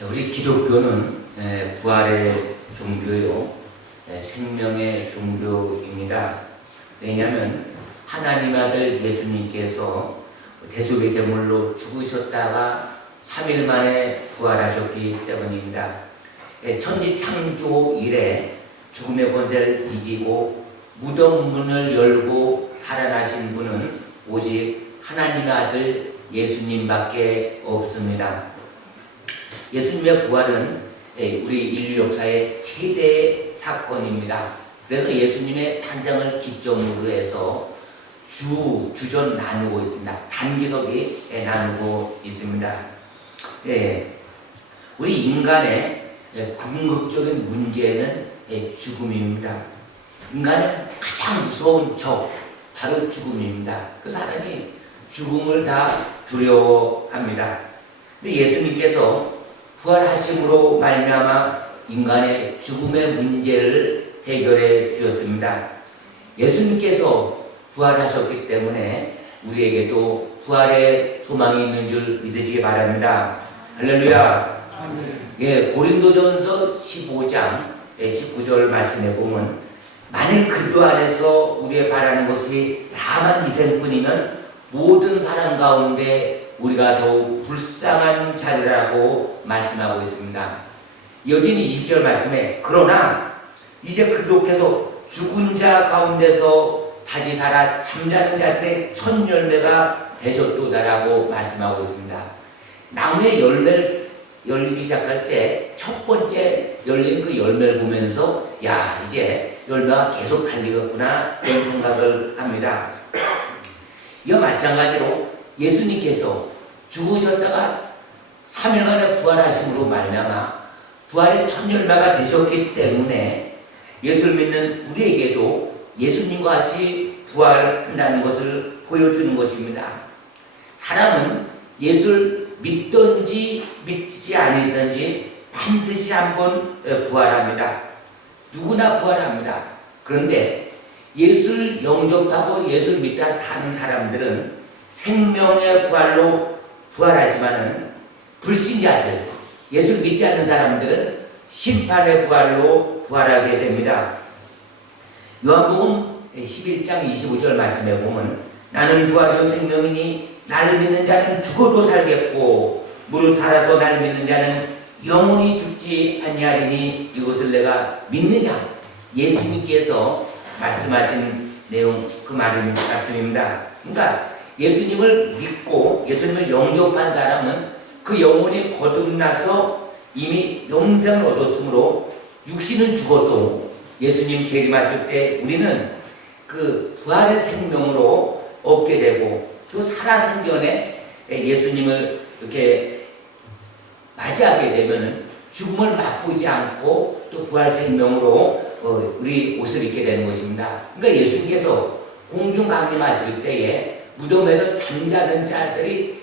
우리 기독교는 부활의 종교요, 생명의 종교입니다. 왜냐하면 하나님 아들 예수님께서 대속의 제물로 죽으셨다가 3일 만에 부활하셨기 때문입니다. 천지 창조 이래 죽음의 권세를 이기고 무덤 문을 열고 살아나신 분은 오직 하나님의 아들 예수님밖에 없습니다. 예수님의 부활은 우리 인류 역사의 최대 사건입니다. 그래서 예수님의 탄생을 기점으로 해서 주전 나누고 있습니다. 단기석이 나누고 있습니다. 우리 인간의 궁극적인 문제는 죽음입니다. 인간의 가장 무서운 적, 바로 죽음입니다. 그 사람이 죽음을 다 두려워합니다. 근데 예수님께서 부활하심으로 말미암아 인간의 죽음의 문제를 해결해 주셨습니다. 예수님께서 부활하셨기 때문에 우리에게도 부활의 소망이 있는 줄 믿으시기 바랍니다. 할렐루야. 고린도전서 15장 19절 말씀에 보면 만일 그리스도 안에서 우리의 바라는 것이 다만 이생뿐이면 모든 사람 가운데 우리가 더욱 불쌍한 자리라고 말씀하고 있습니다. 여전히 20절 말씀에 그러나 이제 그리스도께서 죽은 자 가운데서 다시 살아 잠자는 자들의 첫 열매가 되셨도다라고 말씀하고 있습니다. 나무의 열매를 열리기 시작할 때 첫 번째 열린 그 열매를 보면서 야, 이제 열매가 계속 달리겠구나 이런 생각을 합니다. 이와 마찬가지로 예수님께서 죽으셨다가 3일 만에 부활하심으로 말미암아 부활의 첫 열매가 되셨기 때문에 예수를 믿는 우리에게도 예수님과 같이 부활한다는 것을 보여주는 것입니다. 사람은 예수를 믿든지 믿지 않든지 반드시 한번 부활합니다. 누구나 부활합니다. 그런데 예수를 영접하고 예수를 믿다 사는 사람들은 생명의 부활로 부활하지만은 불신자들, 예수를 믿지 않는 사람들은 심판의 부활로 부활하게 됩니다. 요한복음 11장 25절 말씀에 보면 나는 부활이요 생명이니 나를 믿는 자는 죽어도 살겠고 무릇 살아서 나를 믿는 자는 영원히 죽지 아니하리니 이것을 내가 믿느냐. 예수님께서 말씀하신 내용 그 말씀입니다. 그러니까 예수님을 믿고 예수님을 영접한 사람은 그 영혼이 거듭나서 이미 영생을 얻었으므로 육신은 죽어도 예수님 재림하실 때 우리는 그 부활의 생명으로 얻게 되고 또 살아생전에 예수님을 이렇게 맞이하게 되면은 죽음을 맛보지 않고 또 부활 생명으로 우리 옷을 입게 되는 것입니다. 그러니까 예수님께서 공중 강림하실 때에 무덤에서 잠자던 자들이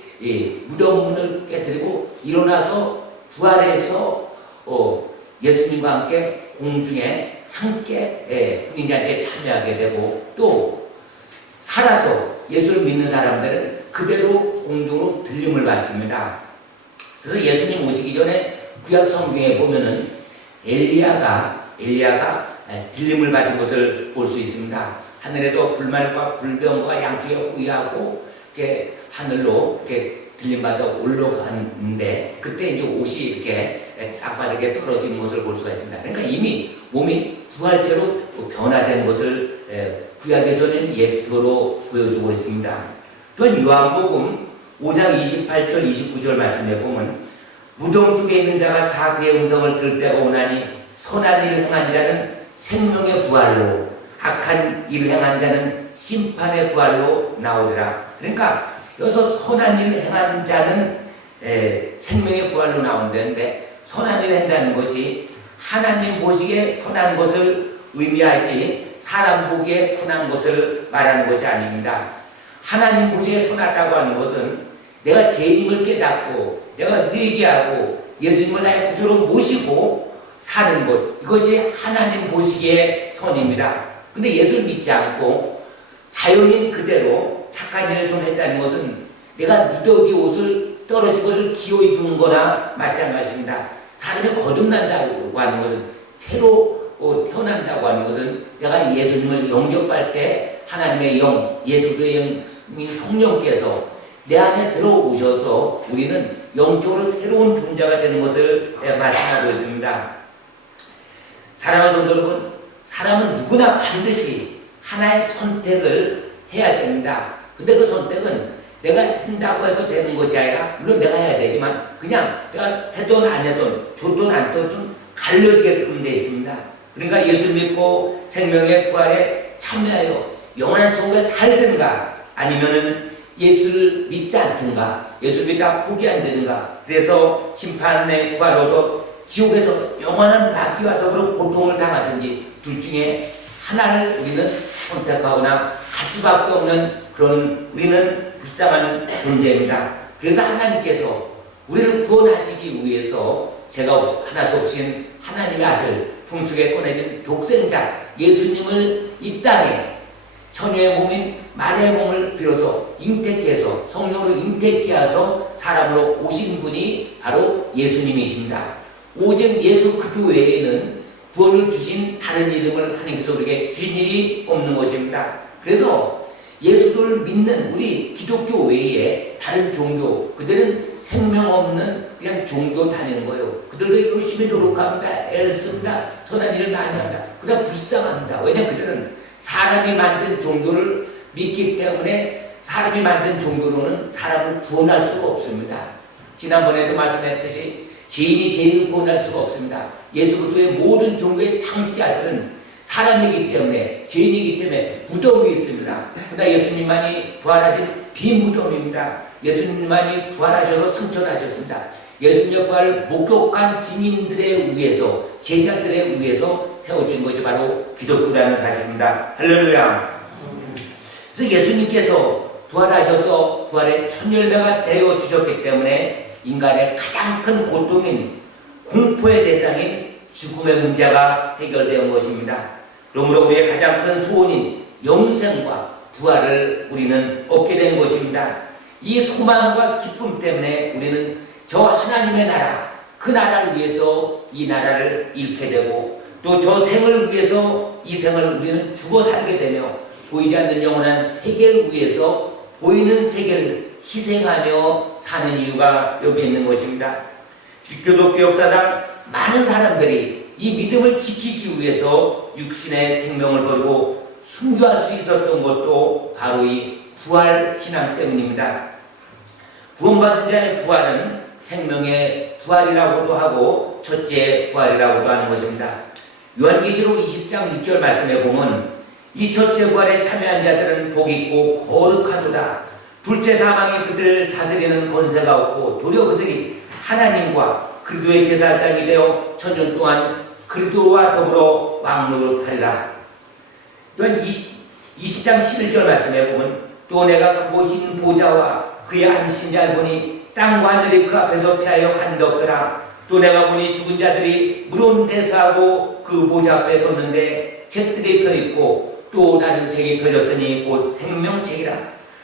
무덤 문을 깨뜨리고 일어나서 부활해서 예수님과 함께 공중에 함께 군인잔치에 참여하게 되고 또 살아서 예수를 믿는 사람들은 그대로 공중으로 들림을 받습니다. 그래서 예수님 오시기 전에 구약 성경에 보면은 엘리야가 들림을 받은 것을 볼 수 있습니다. 하늘에서 불말과 불병과 양쪽에 호위하고 이렇게 하늘로 이렇게 들림받아 올라가는데 그때 이제 옷이 이렇게 땅바닥에 떨어지는 것을 볼 수가 있습니다. 그러니까 이미 몸이 부활체로 변화된 것을 구약에서는 예표로 보여주고 있습니다. 또한 요한복음 5장 28절 29절 말씀에 보면 무덤 속에 있는 자가 다 그의 음성을 들을 때가 오나니 선한 일을 행한 자는 생명의 부활로 악한 일을 행한 자는 심판의 부활로 나오리라. 그러니까 여기서 선한 일을 행한 자는 생명의 부활로 나온다는데 선한 일을 한다는 것이 하나님 보시기에 선한 것을 의미하지 사람 보기에 선한 것을 말하는 것이 아닙니다. 하나님 보시기에 선하다고 하는 것은 내가 죄임을 깨닫고 내가 회개하고 예수님을 나의 구주로 모시고 사는 것, 이것이 하나님 보시기에 선입니다. 근데 예수를 믿지 않고 자연인 그대로 착한 일을 좀 했다는 것은 내가 누더기 옷을 떨어진 것을 기어 입은 거나 마찬가지입니다. 사람이 거듭난다고 하는 것은 새로 태어난다고 하는 것은 내가 예수님을 영접할 때 하나님의 영, 예수의 영, 성령께서 내 안에 들어오셔서 우리는 영적으로 새로운 존재가 되는 것을 말씀하고 있습니다. 사랑하는 성도 여러분, 사람은 누구나 반드시 하나의 선택을 해야 됩니다. 근데 그 선택은 내가 한다고 해서 되는 것이 아니라, 물론 내가 해야 되지만 그냥 내가 해도 안 해도 좋든 안 좋든 갈려지게끔 되어 있습니다. 그러니까 예수 믿고 생명의 부활에 참여하여 영원한 천국에 살든가 아니면은 예수를 믿지 않든가, 예수 믿다 포기한다든가, 그래서 심판의 부활로도 지옥에서 영원한 마귀와 더불어 고통을 당하든지 둘 중에 하나를 우리는 선택하거나 갈 수밖에 없는 그런 우리는 불쌍한 존재입니다. 그래서 하나님께서 우리를 구원하시기 위해서 죄가 하나도 없인 하나님의 아들 품속에 꺼내신 독생자 예수님을 이 땅에 천유의 몸인 마리아의 몸을 빌어서 잉태케 해서 성령으로 잉태케 하서 사람으로 오신 분이 바로 예수님이십니다. 오직 예수 그리스도 외에는 구원을 주신 다른 이름을 하나님께서 우리에게 주신 일이 없는 것입니다. 그래서 예수를 믿는 우리 기독교 외에 다른 종교, 그들은 생명 없는 그냥 종교 다니는 거예요. 그들도 열심히 노력합니다. 애를 씁니다. 선한 일을 많이 합니다. 그러나 불쌍합니다. 왜냐하면 그들은 사람이 만든 종교를 믿기 때문에 사람이 만든 종교로는 사람을 구원할 수가 없습니다. 지난번에도 말씀했듯이 죄인이 죄인을 구원할 수가 없습니다. 예수 그리스도의 모든 종교의 창시자들은 사람이기 때문에, 죄인이기 때문에 무덤이 있습니다. 그러나 예수님만이 부활하신 빈 무덤입니다. 예수님만이 부활하셔서 승천하셨습니다. 예수님의 부활을 목격한 증인들에 의해서, 제자들에 의해서 세워진 것이 바로 기독교라는 사실입니다. 할렐루야. 그래서 예수님께서 부활하셔서 부활의 첫 열매가 되어 주셨기 때문에 인간의 가장 큰 고통인 공포의 대상인 죽음의 문제가 해결되는 것입니다. 그러므로 우리의 가장 큰 소원인 영생과 부활을 우리는 얻게 된 것입니다. 이 소망과 기쁨 때문에 우리는 저 하나님의 나라, 그 나라를 위해서 이 나라를 잃게 되고, 또 저 생을 위해서 이 생을 우리는 죽어 살게 되며, 보이지 않는 영원한 세계를 위해서 보이는 세계를 희생하며 사는 이유가 여기 있는 것입니다. 기독교 역사상 많은 사람들이 이 믿음을 지키기 위해서 육신의 생명을 버리고 순교할 수 있었던 것도 바로 이 부활 신앙 때문입니다. 구원받은 자의 부활은 생명의 부활이라고도 하고 첫째 부활이라고도 하는 것입니다. 요한계시록 20장 6절 말씀에 보면 이 첫째 부활에 참여한 자들은 복이 있고 거룩하도다. 둘째 사망이 그들을 다스리는 권세가 없고 도리어 그들이 하나님과 그리스도의 제사장이 되어 천년 동안 그리스도와 더불어 왕노를 하리라. 또한 20장 11절 말씀에 보면 또 내가 크고 흰 보좌와 그의 앉으신 자를 보니 땅과 하늘이 그 앞에서 피하여 간덕더라. 또 내가 보니 죽은 자들이 물론 대사하고 그 보좌 앞에 섰는데 책들이 펴있고 또 다른 책이 펴졌으니 곧 생명책이라.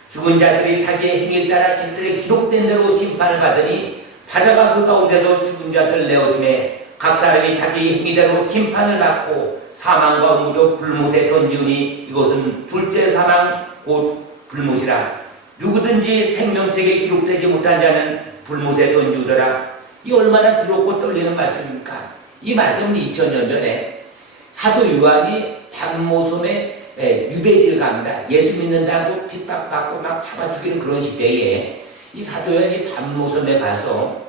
죽은 자들이 자기의 행위에 따라 책들에 기록된 대로 심판을 받으니 바다가 그 가운데서 죽은 자들 내어주매 각 사람이 자기 행위대로 심판을 받고 사망과 음부도 불못에 던지우니 이것은 둘째 사망 곧 불못이라. 누구든지 생명책에 기록되지 못한 자는 불못에 던지우더라. 이 얼마나 두렵고 떨리는 말씀입니까? 이 말씀은 2000년 전에 사도 요한이 밤모섬에 유배지를 갑니다. 예수 믿는다고 핍박받고 막 잡아 죽이는 그런 시대에 이 사도 요한이 밤모섬에 가서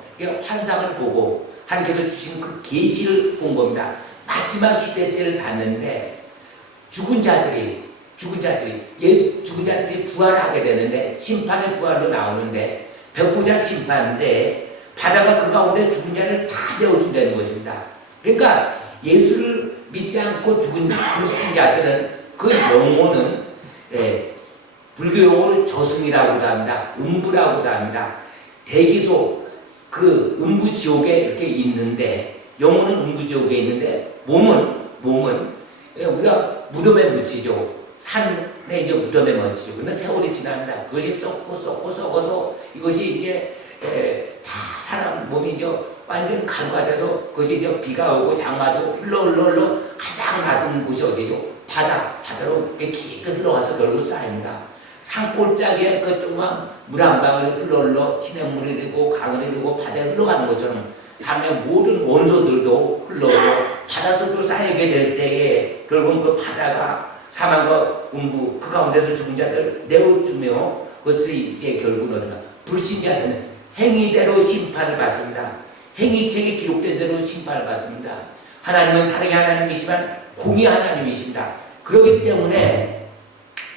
환상을 보고 하나님께서 주신 그 계시를 본 겁니다. 마지막 시대 때를 봤는데 죽은 자들이 부활하게 되는데 심판의 부활로 나오는데 백보자 심판인데 바다가 그 가운데 죽은 자를 다 내어준다는 것입니다. 그러니까 예수를 믿지 않고 죽은 불신자들은 그 영혼은 불교 용어로 저승이라고도 합니다. 음부라고도 합니다. 대기소 그 음부지옥에 이렇게 있는데, 영혼은 음부지옥에 있는데 몸은 우리가 무덤에 묻히죠. 산에 이제 무덤에 묻히죠. 그러면 세월이 지난다. 그것이 썩고 썩어서 이것이 이제 다 사람 몸이 이제 완전 가루가 돼서 그것이 이제 비가 오고 장마죠. 흘러 가장 낮은 곳이 어디죠? 바다로 이렇게 깊게 흘러가서 결국 쌓입니다. 산골짜기에 그 조그만 물 한 방울이 흘러 시냇물이 되고 강물이 되고 바다에 흘러가는 것처럼 삶의 모든 원소들도 흘러 바닷속으로 쌓이게 될 때에 결국은 그 바다가 사망과 음부 그 가운데서 죽은 자들 내어주며 그것이 이제 결국은 어디가 불신자들은 행위대로 심판을 받습니다. 행위책에 기록된 대로 심판을 받습니다. 하나님은 사랑의 하나님이시지만 공의 하나님이십니다. 그렇기 때문에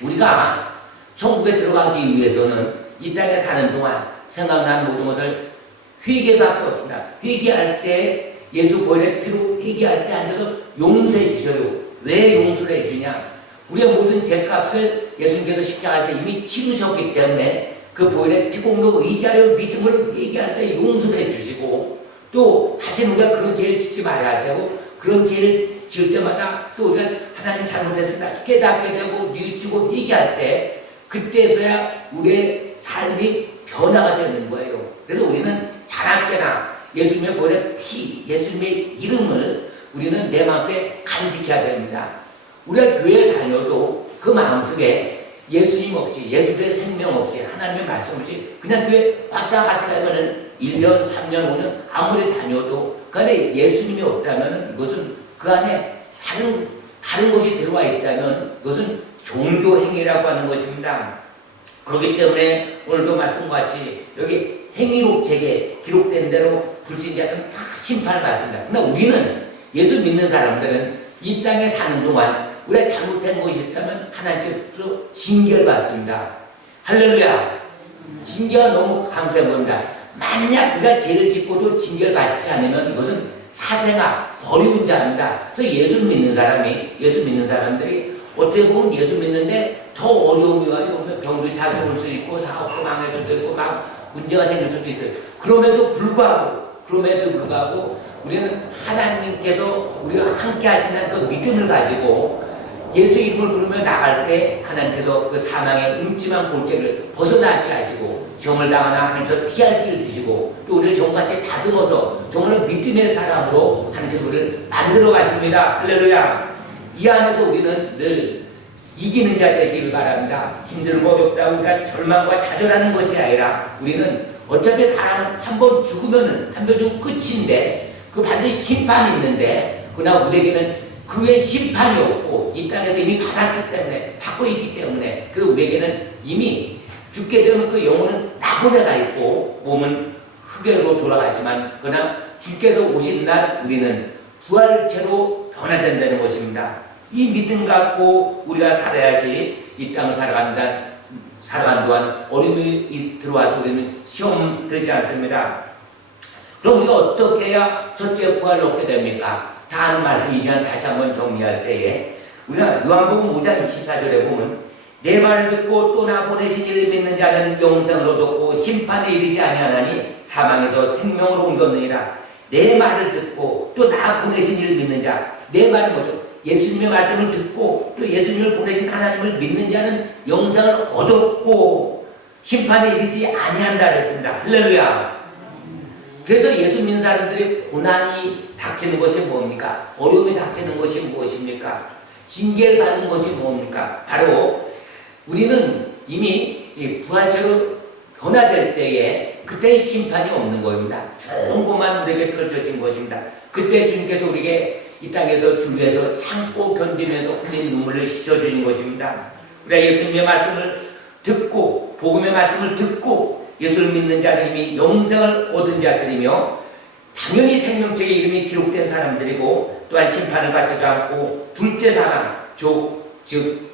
우리가 천국에 들어가기 위해서는 이 땅에 사는 동안 생각나는 모든 것을 회개밖에 없습니다. 회개할 때 예수 보혈의 피로 회개할 때 앉아서 용서해 주셔요. 왜 용서를 해 주냐? 우리의 모든 죄값을 예수님께서 십자가에서 이미 치르셨기 때문에 그 보혈의 피공로 의자요 믿음으로 회개할 때 용서를 해 주시고 또 다시는 우리가 그런 죄를 짓지 말아야 되고 그런 죄를 지을 때마다 또 우리가 하나님 잘못했습니다 깨닫게 되고 뉘우치고 회개할 때 그때서야 우리의 삶이 변화가 되는 거예요. 그래서 우리는 자나깨나 예수님의 보혈의 피, 예수님의 이름을 우리는 내 마음속에 간직해야 됩니다. 우리가 교회에 다녀도 그 마음속에 예수님 없이, 예수님의 생명 없이, 하나님의 말씀 없이 그냥 교회 왔다 갔다 하면은 1년, 3년, 5년 아무리 다녀도 그 안에 예수님이 없다면 이것은 그 안에 다른 것이 들어와 있다면 이것은 종교행위라고 하는 것입니다. 그렇기 때문에 오늘도 말씀과 같이 여기 행위록책에 기록된 대로 불신자들은 다 심판을 받습니다. 그러나 우리는 예수 믿는 사람들은 이 땅에 사는 동안 우리가 잘못된 것이 있다면 하나님께서 징계를 받습니다. 할렐루야. 징계가 너무 감사한 겁니다. 만약 우리가 죄를 짓고도 징계를 받지 않으면 이것은 사생아, 버리운 자입니다. 그래서 예수 믿는 사람들이 어떻게 보면 예수 믿는데 더 어려움이 와요. 병도 자주 올 수 있고 사업도 망할 수도 있고 막 문제가 생길 수도 있어요. 그럼에도 불구하고 우리는 하나님께서 우리가 함께 하시는 그 믿음을 가지고 예수 이름을 부르며 나갈 때 하나님께서 그 사망의 음침한 골짜기를 벗어나게 하시고 시험을 당하나 하나님께서 피할 길을 주시고 또 우리를 정같이 다듬어서 정말 믿음의 사람으로 하나님께서 우리를 만들어 가십니다. 할렐루야. 이 안에서 우리는 늘 이기는 자 되시길 바랍니다. 힘들고 어렵다 우리가 절망과 좌절하는 것이 아니라 우리는 어차피 사람은 한 번 죽으면 한 번 좀 끝인데 그 반드시 심판이 있는데 그러나 우리에게는 그 외 심판이 없고 이 땅에서 이미 받았기 때문에 받고 있기 때문에 그 우리에게는 이미 죽게 되면 그 영혼은 낙원에가 있고 몸은 흙으로 돌아가지만 그러나 주께서 오신 날 우리는 부활체로 변화된다는 것입니다. 이 믿음 갖고 우리가 살아야지 이 땅을 살아가는 동안 어려움이 들어와도 우리는 시험 들지 않습니다. 그럼 우리가 어떻게 해야 첫째 부활을 얻게 됩니까? 다 아는 말씀이지만 다시 한번 정리할 때에 우리가 요한복음 5장 24절에 보면 내 말을 듣고 또 나 보내신 이를 믿는 자는 영생을 얻었고 심판에 이르지 아니하나니 사망에서 생명으로 옮겼느니라. 내 말을 듣고 또 나 보내신 이를 믿는 자, 내 말은 뭐죠? 예수님의 말씀을 듣고 또 예수님을 보내신 하나님을 믿는 자는 영생을 얻었고 심판에 이르지 아니한다 그랬습니다. 할렐루야. 그래서 예수 믿는 사람들이 고난이 닥치는 것이 뭡니까? 어려움이 닥치는 것이 무엇입니까? 징계를 받는 것이 뭡니까? 바로 우리는 이미 부활체로 변화될 때에 그때 심판이 없는 겁니다. 좋은 것만 우리에게 펼쳐진 것입니다. 그때 주님께서 우리에게 이 땅에서 주 위에서 참고 견디면서 흘린 눈물을 씻어주는 것입니다. 우리가 예수님의 말씀을 듣고 복음의 말씀을 듣고 예수를 믿는 자는 이미 영생을 얻은 자들이며 당연히 생명책의 이름이 기록된 사람들이고 또한 심판을 받지도 않고 둘째 사망, 즉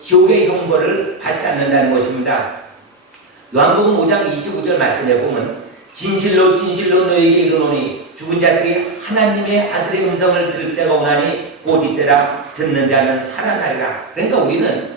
지옥의 형벌을 받지 않는다는 것입니다. 요한복음 5장 25절 말씀에 보면 진실로 너희에게 이르노니 죽은 자들이 하나님의 아들의 음성을 들을 때가 오나니 곧 이때라 듣는 자는 살아나리라. 그러니까 우리는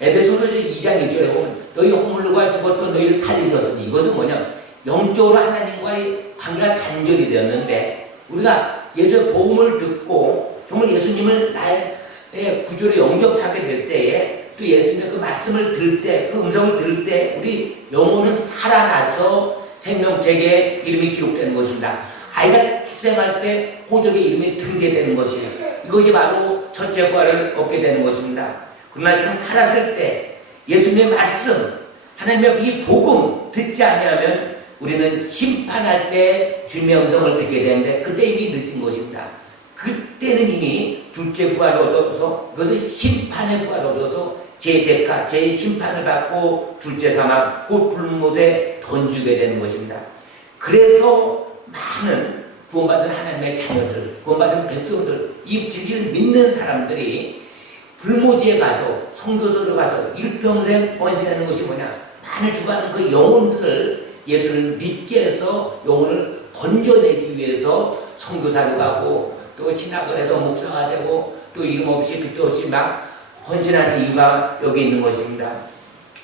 에베소서 2장 1절에 보면 너희 허물과 죽었던 너희를 살리셨으니 이것은 뭐냐? 영적으로 하나님과의 관계가 단절이 되었는데 우리가 예수의 복음을 듣고 정말 예수님을 나의 구주로 영접하게 될 때에 또 예수님의 그 말씀을 들을 때, 그 음성을 들을 때 우리 영혼은 살아나서 생명책에 이름이 기록되는 것입니다. 아이가 출생할 때 호적에 이름이 등재되는 것이에요. 이것이 바로 첫째 부활을 얻게 되는 것입니다. 그러나 참 살았을 때 예수님의 말씀, 하나님의 이 복음 듣지 아니하면 우리는 심판할 때 주님의 음성을 듣게 되는데 그때 이미 늦은 것입니다. 그때는 이미 둘째 부활을 얻어서 그것을 심판의 부활을 얻어서 제 대가, 제 심판을 받고 둘째 사망, 곧 불못에 던지게 되는 것입니다. 그래서 많은 구원받은 하나님의 자녀들, 구원받은 백성들, 이 진리를 믿는 사람들이 불모지에 가서 선교소를 가서 일평생 헌신하는 것이 뭐냐? 많은 죽어가는 그 영혼들을 예수를 믿게 해서 영혼을 건져내기 위해서 선교사로 가고 또 진학을 해서 목사가 되고 또 이름 없이 끝도 없이 막 헌신하는 이유가 여기 있는 것입니다.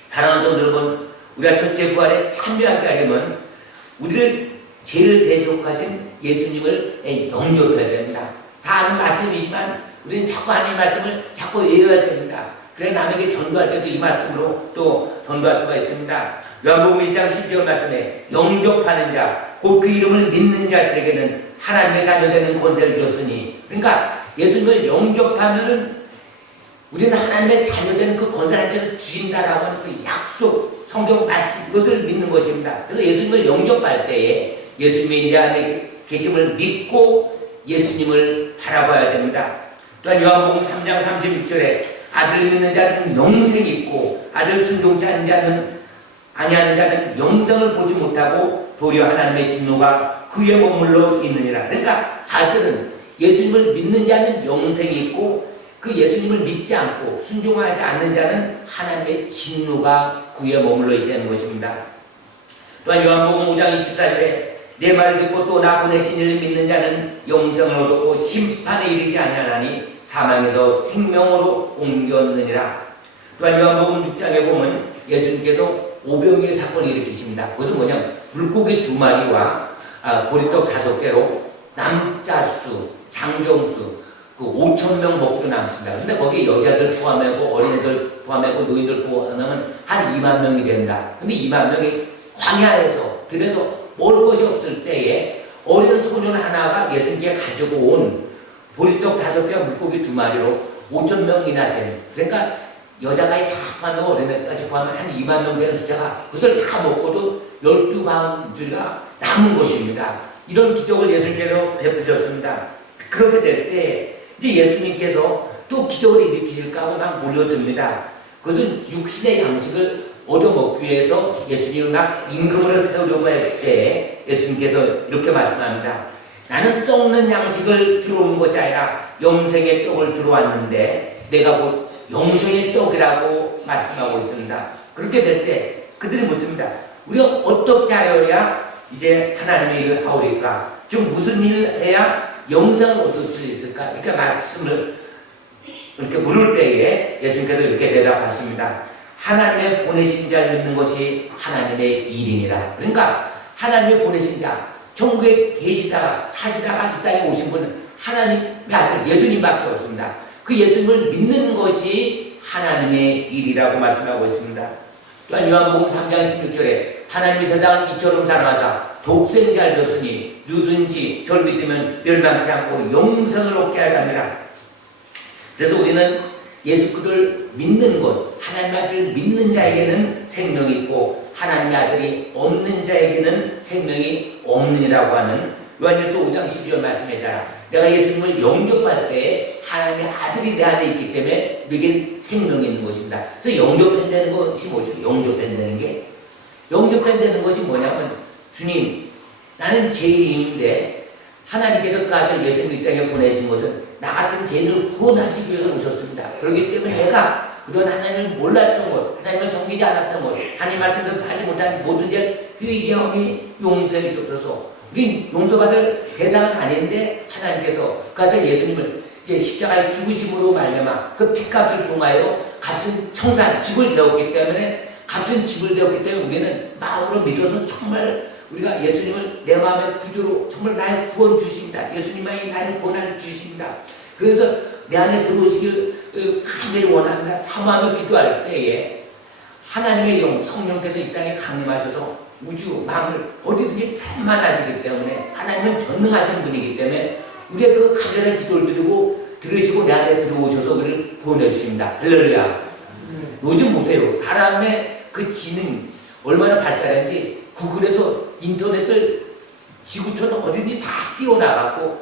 사랑하는 성도 여러분, 우리가 첫째 부활에 참여하게 하려면 우리를 죄를 대속하신 예수님을 영접해야 됩니다. 다 아는 말씀이지만 우리는 자꾸 하나님의 말씀을 자꾸 외워야 됩니다. 그래서 남에게 전도할 때도 이 말씀으로 또 전도할 수가 있습니다. 요한복음 1장 12절 말씀에 영접하는 자, 곧 그 이름을 믿는 자들에게는 하나님의 자녀되는 권세를 주셨으니, 그러니까 예수님을 영접하면은 우리는 하나님의 자녀되는 그 권세를 하나님께서 주신다라고 하는 그 약속, 성경 말씀, 그것을 믿는 것입니다. 그래서 예수님을 영접할 때에 예수님이 내 안에 계심을 믿고 예수님을 바라봐야 됩니다. 또한 요한복음 3장 36절에 아들을 믿는 자는 영생이 있고 아들 순종치 아니하는 자는 영생을 보지 못하고 도리어 하나님의 진노가 그에 머물러 있느니라. 그러니까 아들은 예수님을 믿는 자는 영생이 있고 그 예수님을 믿지 않고 순종하지 않는 자는 하나님의 진노가 그에 머물러 있다는 것입니다. 또한 요한복음 5장 24절에 내 말을 듣고 또 나 보내신 이를 믿는 자는 영생을 얻고 심판에 이르지 아니하나니 사망에서 생명으로 옮겼느니라. 또한 요한복음 6장에 보면 예수님께서 오병이의 사건을 일으키십니다. 그것은 뭐냐면 물고기 2마리와 보리떡 5개로 남자수, 장정수 그 5,000명 먹고 남습니다. 근데 거기 여자들 포함하고 어린애들 포함하고 노인들 포함하면 한 2만 명이 된다. 근데 2만 명이 광야에서 들에서 먹을 것이 없을 때에 어린 소년 하나가 예수님께 가지고 온 보리떡 5개와 물고기 2마리로 5,000명이나 되는, 그러니까 여자가 다 포함하고 어린애까지 포함하면 한 2만 명 되는 숫자가 그것을 다 먹고도 12방주리가 남은 것입니다. 이런 기적을 예수님께서 베푸셨습니다. 그렇게 될 때 이제 예수님께서 또 기적을 일으키실까 하고 막 몰려듭니다. 그것은 육신의 양식을 얻어먹기 위해서 예수님을 막 임금으로 세우려고 할 때 예수님께서 이렇게 말씀합니다. 나는 썩는 양식을 주러 온 것이 아니라 영생의 떡을 주러 왔는데 내가 곧 영생의 떡이라고 말씀하고 있습니다. 그렇게 될 때 그들이 묻습니다. 우리가 어떻게 하여야 이제 하나님의 일을 하오리까? 즉 무슨 일을 해야 영생을 얻을 수 있을까? 이렇게 말씀을 이렇게 물을 때에 예수님께서 이렇게 대답하십니다. 하나님의 보내신 자를 믿는 것이 하나님의 일이니라. 그러니까 하나님의 보내신 자, 천국에 계시다가 사시다가 이 땅에 오신 분은 하나님의 아들 예수님밖에 없습니다. 그 예수님을 믿는 것이 하나님의 일이라고 말씀하고 있습니다. 또한 요한복음 3장 16절에 하나님이 세상을 이처럼 사랑하사 독생자를 줬으니 누든지 저를 믿으면 멸망치 않고 영생을 얻게 하려 합니다. 그래서 우리는 예수 그리스도를 믿는 것, 하나님의 아들을 믿는 자에게는 생명이 있고 하나님의 아들이 없는 자에게는 생명이 없느니라고 하는 요한일서 5장 12절 말씀에 따라 내가 예수님을 영접할 때 하나님의 아들이 내 안에 있기 때문에 우리에게 생명이 있는 것입니다. 그래서 영접한다는 것이 뭐죠? 영접한다는 게 영접한다는 것이 뭐냐면 주님, 나는 죄인인데 하나님께서 그 아들 예수님을 이 땅에 보내신 것은 나 같은 죄인을 구원하시기 위해서 오셨습니다. 그렇기 때문에 내가 그동안 하나님을 몰랐던 것, 하나님을 섬기지 않았던 것, 하나님 말씀대로 살지 못한 모든 죄를 회개하오니 용서해 주옵소서. 우리 용서받을 대상은 아닌데 하나님께서 그 아들 예수님을 이제 십자가에 죽으심으로 말미암아 그 피값을 통하여 값은 청산, 집을 되었기 때문에 값은 집을 되었기 때문에 우리는 마음으로 믿어서 정말 우리가 예수님을 내 마음의 구주로 정말 나의 구원 주십니다. 예수님만이 나의 구원을 주십니다. 그래서 내 안에 들어오시길 간절히 원합니다. 사모하며 기도할 때에 하나님의 영, 성령께서 이 땅에 강림하셔서 우주, 마음을 어디든지 편만하시기 때문에 하나님은 전능하신 분이기 때문에 우리의 그 간절한 기도를 드리고 들으시고 내 안에 들어오셔서 우리를 구원해 주십니다. 할렐루야. 요즘 보세요. 사람의 그 지능 얼마나 발달한지 구글에서 인터넷을 지구촌 어디든지 다 띄워나가고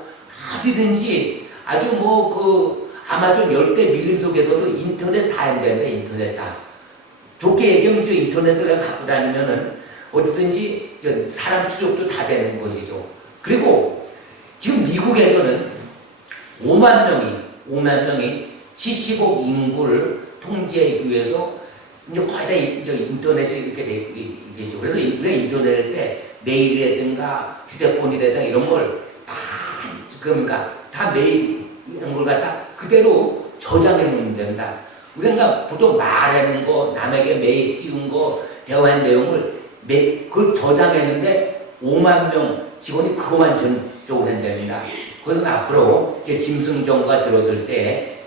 어디든지 아주 뭐 그 아마존 열대 밀림 속에서도 인터넷 다 한다는데 인터넷 다. 좋게 얘기하면 저 인터넷을 내가 갖고 다니면은 어디든지 저 사람 추적도 다 되는 것이죠. 그리고 지금 미국에서는 5만 명이 70억 인구를 통제하기 위해서 이제 거의 다 인터넷이 이렇게 되죠. 그래서 우리가 인터넷 때 메일이라든가 휴대폰이라든가 이런 걸 다 그러니까 다 메일 이런 걸 갖다 그대로 저장해 놓는 됩니다. 우리가 보통 말하는 거, 남에게 메일 띄운 거, 대화한 내용을 그걸 저장했는데 5만 명 직원이 그것만 전적으로 한답니다. 그래서 앞으로 짐승정부가 들어설 때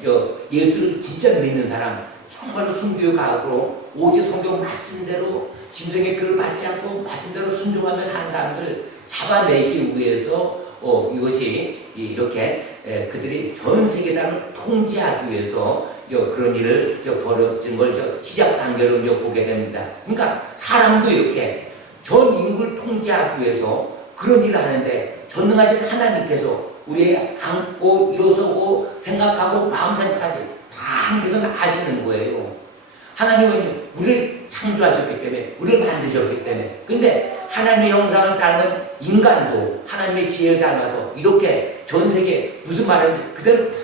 예수를 진짜 믿는 사람, 정말로 순교각으로 오직 성경 말씀대로 짐승의 교를 받지 않고 말씀대로 순종하며 사는 사람들 잡아내기 위해서 이것이 이렇게 그들이 전 세계 사람을 통제하기 위해서 그런 일을 벌어진 걸 시작 단계로 보게 됩니다. 그러니까 사람도 이렇게 전 인구를 통제하기 위해서 그런 일을 하는데 전능하신 하나님께서 우리의 안고 일어서고 생각하고 마음 생각하지 다 하나님께서는 아시는 거예요. 하나님은 우리를 창조하셨기 때문에 우리를 만드셨기 때문에 근데 하나님의 형상을 닮은 인간도 하나님의 지혜를 닮아서 이렇게 전 세계 무슨 말인지 그대로 다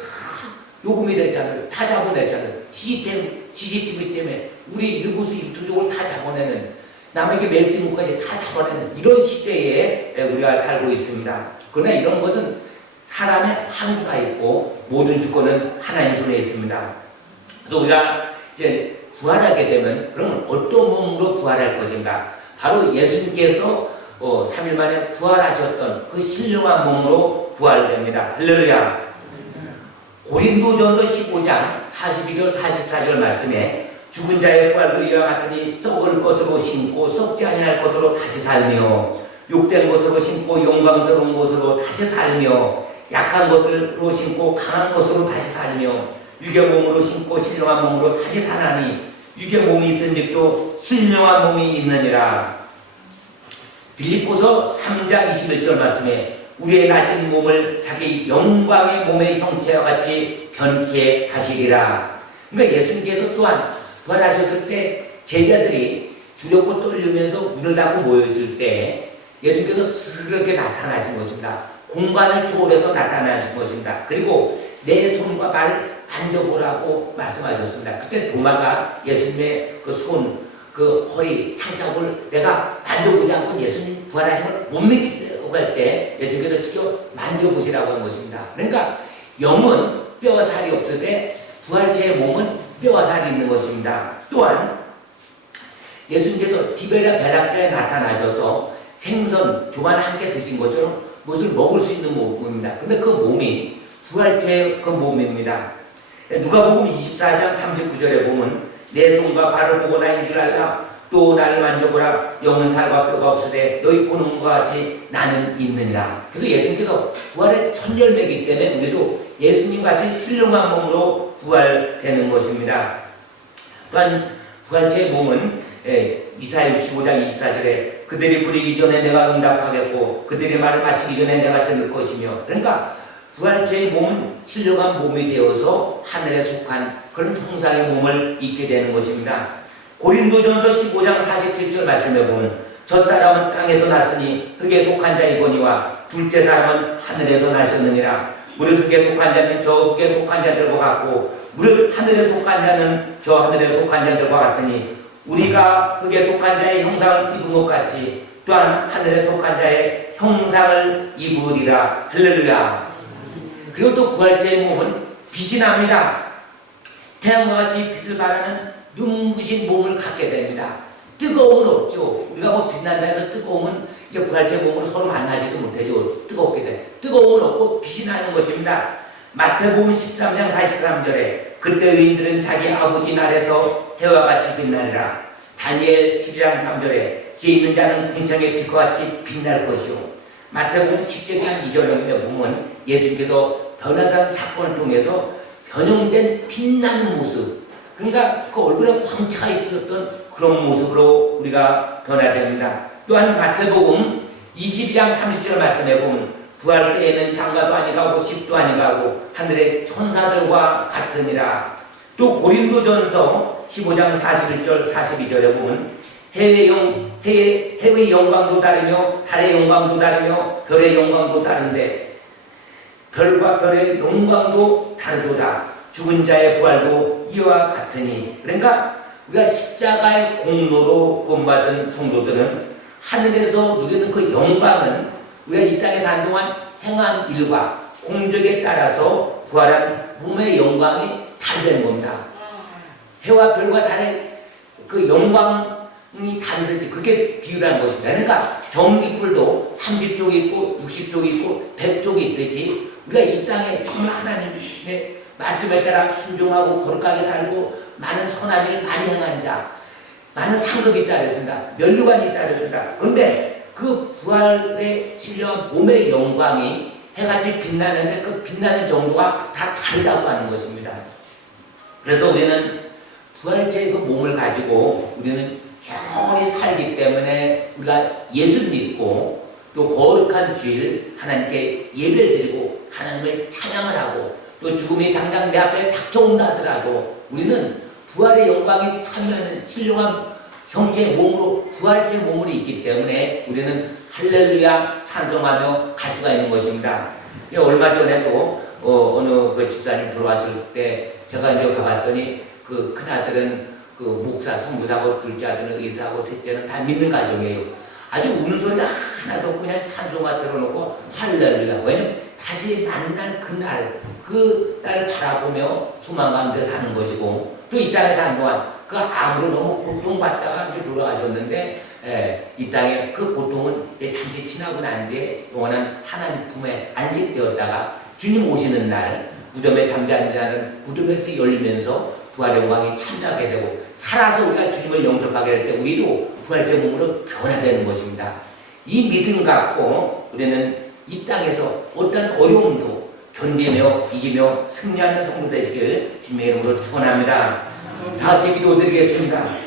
요금이 되잖아요. 다 잡아내잖아요. CCTV 때문에 우리 일구수 일투족을 다 잡아내는 남에게 매입된 것까지 다 잡아내는 이런 시대에 우리가 살고 있습니다. 그러나 이런 것은 사람의 한계가 있고 모든 주권은 하나님 손에 있습니다. 그래서 우리가 이제 부활하게 되면 그러면 어떤 몸으로 부활할 것인가? 바로 예수님께서 3일 만에 부활하셨던 그 신령한 몸으로 부활됩니다. 할렐루야. 고린도전서 15장 42절 44절 말씀에 죽은 자의 부활도 이와 같으니 썩을 것으로 신고 썩지 아니할 것으로 다시 살며 욕된 것으로 신고 영광스러운 것으로 다시 살며 약한 것으로 신고 강한 것으로 다시 살며 육의 몸으로 신고 신령한 몸으로 다시 사나니 육의 몸이 있은직도 신령한 몸이 있느니라. 빌립보서 3장 21절 말씀에 우리의 낮은 몸을 자기 영광의 몸의 형체와 같이 변케 하시리라. 그러니까 예수님께서 또한 부활하셨을 때 제자들이 두렵고 떨리면서 문을 닫고 모여질 때 예수님께서 스르르게 나타나신 것입니다. 공간을 초월해서 나타나신 것입니다. 그리고 내 손과 발을 만져보라고 말씀하셨습니다. 그때 도마가 예수님의 그 손, 그 허리, 창자국을 내가 만져보지 않고 예수님 부활하신 걸 못 믿고 갈 때 예수님께서 직접 만져보시라고 한 것입니다. 그러니까 영은 뼈와 살이 없으되 부활체의 몸은 뼈와 살이 있는 것입니다. 또한 예수님께서 디베랴 배락교에 나타나셔서 생선 조만 함께 드신 것처럼 무엇을 먹을 수 있는 몸입니다. 그런데 그 몸이 부활체의 그 몸입니다. 누가복음 24장 39절에 보면 내 손과 발을 보고 나인 줄 알라. 또 나를 만져보라. 영은 살과 뼈가 없으되 너희 보는 것과 같이 나는 있느니라. 그래서 예수님께서 부활의 첫 열매이기 때문에 우리도 예수님 같이 신령한 몸으로 부활되는 것입니다. 또한 부활체의 몸은 이사야 65장 24절에 그들이 부르기 전에 내가 응답하겠고 그들의 말을 마치기 전에 내가 들을 것이며 그러니까 부활체의 몸은 신령한 몸이 되어서 하늘에 속한 그런 형상의 몸을 입게 되는 것입니다. 고린도전서 15장 47절 말씀에 보면 첫사람은 땅에서 났으니 흙에 속한 자이거니와 둘째 사람은 하늘에서 나셨느니라. 무릇 흙에 속한 자는 저 흙에 속한 자들과 같고 무릇 하늘에 속한 자는 저 하늘에 속한 자들과 같으니 우리가 흙에 속한 자의 형상을 입은 것 같이 또한 하늘에 속한 자의 형상을 입으리라. 할렐루야. 그리고 또 부활체의 몸은 빛이 납니다. 태양과 같이 빛을 발하는 눈부신 몸을 갖게 됩니다. 뜨거움은 없죠. 우리가 뭐 빛난다 해서 뜨거움은 이제 부활체 몸으로 서로 만나지도 못하죠. 뜨겁게 돼. 뜨거움은 없고 빛이 나는 것입니다. 마태복음 13장 43절에 그때 의인들은 자기 아버지 날에서 해와 같이 빛나리라. 다니엘 12장 3절에 지혜 있는 자는 궁창의 빛과 같이 빛날 것이요. 마태복음 17장 2절에 보면 예수께서 변화산 사건을 통해서 변형된 빛나는 모습, 그러니까 그 얼굴에 광채가 있었던 그런 모습으로 우리가 변화됩니다. 또한 마태복음 22장 30절 말씀해 보면 부활 때에는 장가도 아니가고 집도 아니가고 하늘의 천사들과 같으니라. 또 고린도전서 15장 41절 42절에 보면 해의 영광도 다르며 달의 영광도 다르며 별의 영광도 다른데 별과 별의 영광도 다르도다. 죽은 자의 부활도 이와 같으니. 그러니까 우리가 십자가의 공로로 구원받은 성도들은 하늘에서 누리는 그 영광은 우리가 이 땅에 사는 동안 행한 일과 공적에 따라서 부활한 몸의 영광이 다르다는 겁니다. 해와 별과 달의 그 영광이 다르듯이 그렇게 비유하는 것입니다. 그러니까 전기불도 30쪽이 있고 60쪽이 있고 100쪽이 있듯이 우리가 이 땅에 정말 하나님의 말씀에 따라 순종하고 거룩하게 살고 많은 선한 일을 많이 행한 자, 많은 상급이 있다 그랬습니다. 면류관이 있다 그랬습니다. 그런데 그 부활에 실려온 몸의 영광이 해같이 빛나는데 그 빛나는 정도가 다 다르다고 하는 것입니다. 그래서 우리는 부활체의 그 몸을 가지고 우리는 영원히 살기 때문에 우리가 예수 믿고 또 거룩한 주일 하나님께 예배를 드리고 하나님을 찬양을 하고 또 죽음이 당장 내 앞에 닥쳐온다 하더라도 우리는 부활의 영광이 참여하는 신령한 형체의 몸으로 부활체의 몸으로 있기 때문에 우리는 할렐루야 찬송하며 갈 수가 있는 것입니다. 얼마 전에도 어느 그 집사님 돌아왔을 때 제가 이제 가봤더니 그 큰아들은 그 목사, 선교사고 둘째 아들은 의사고 셋째는 다 믿는 가정이에요. 아주 우는 소리가 하나도 없고 그냥 찬송가 들어놓고 할렐루야. 왜냐면 다시 만날 그날 바라보며 소망 가운데 사는 것이고 또 이 땅에 사는 동안 그 암으로 너무 고통받다가 이제 돌아가셨는데 이 땅에 그 고통은 이제 잠시 지나고 난 뒤에 영원한 하나님 품에 안식되었다가 주님 오시는 날 무덤에 잠자는 자는 무덤에서 열리면서 부활의 영광이 참여하게 되고 살아서 우리가 주님을 영접하게 될 때 우리도 부활체 몸으로 변화되는 것입니다. 이 믿음 갖고 우리는 이 땅에서 어떤 어려움도 견디며 이기며 승리하는 성도 되시길 주님의 이름으로 축원합니다. 다 같이 기도드리겠습니다.